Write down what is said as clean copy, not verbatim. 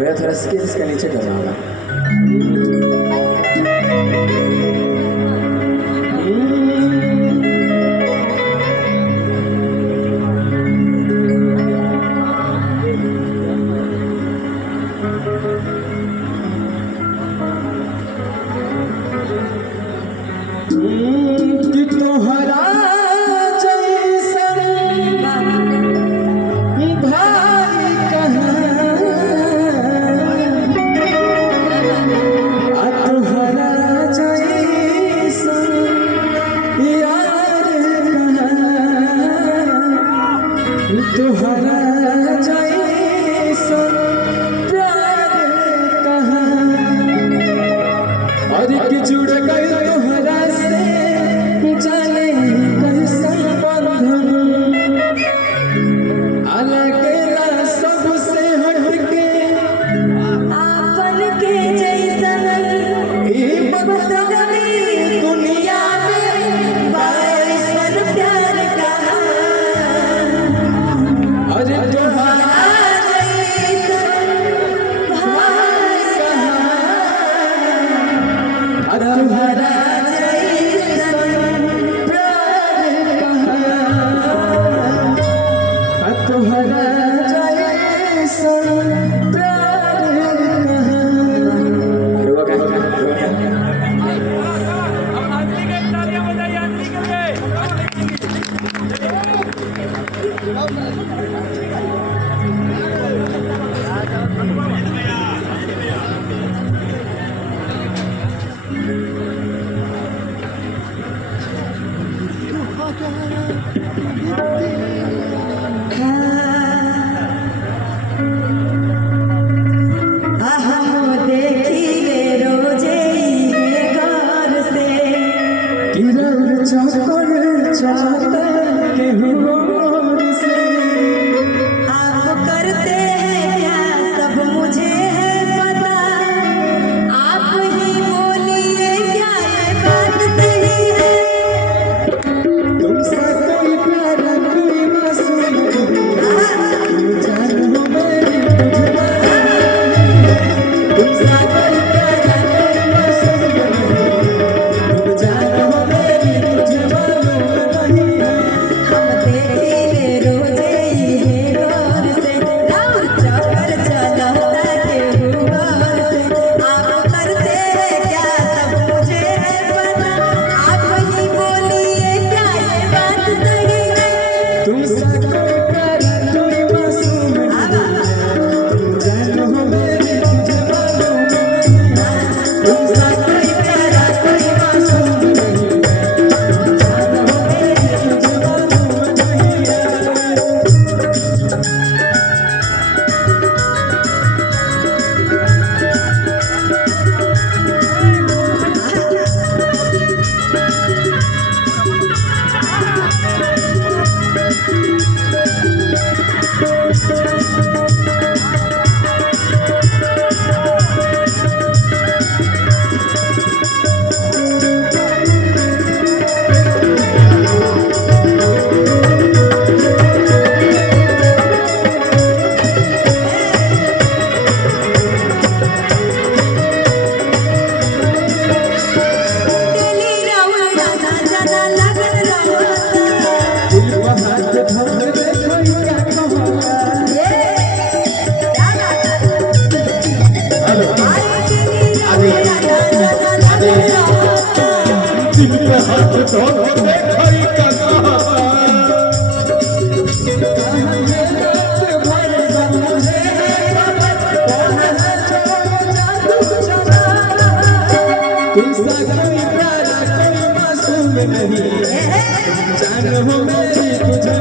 भैया थोड़ा स्किल्स का नीचे करना होगा। कि तोहरा जैसन भाई कहाँ, तोहरा जैसन यार कहाँ, तोहरा जैसन प्यार कहाँ, और कि जुड़ गई तोहरा से जाने कैसन बंधन, अलगला सबसे हटके आपन के जैसन बदलनी दुनिया में बाईसन प्यार कहाँ, अरे तोहरा जैसन भाई कहाँ, तोहरा जैसन प्यार कहाँ, तोहरा जैसन प्यार कहाँ। रुआ का हम देखिले रोजे ये घर से किरण चौकर चाहता केहूर से, आप करते हैं क्या सब मुझे है पता, आप ही बोलिए क्या ये बात सही है। तुमसे कोई प्यारा कोई मासूम तुम जानो मेरी तुझे, तुमसे कोई प्यारा कोई मासूम तुम जानो मेरी तुझे मालूम नहीं है। हम देखिले रोजे ये घर से राउर चक्कर चलता के घर से, आप करते हैं क्या सब मुझे है पता, आप ही बोलिए क्या ये बात सही है। तुमसे कोई प्यारा कोई मासूम तुम जानो मेरी तुझे मालूम नहीं है। तुमसे कोई प्यारा कोई मासूम तुम जानो मेरी तुझे मालूम नहीं है। दिली राउर जाना जाना लगन रहता, दिल को हाथ धर देखो क्या कहता। दिली राउर जाना जाना लगन रहता, दिल पे हाथ धो देखो क्या कहता। तुमसे कोई प्यारा कोई मासूम नहीं, जानो मेरी तुझे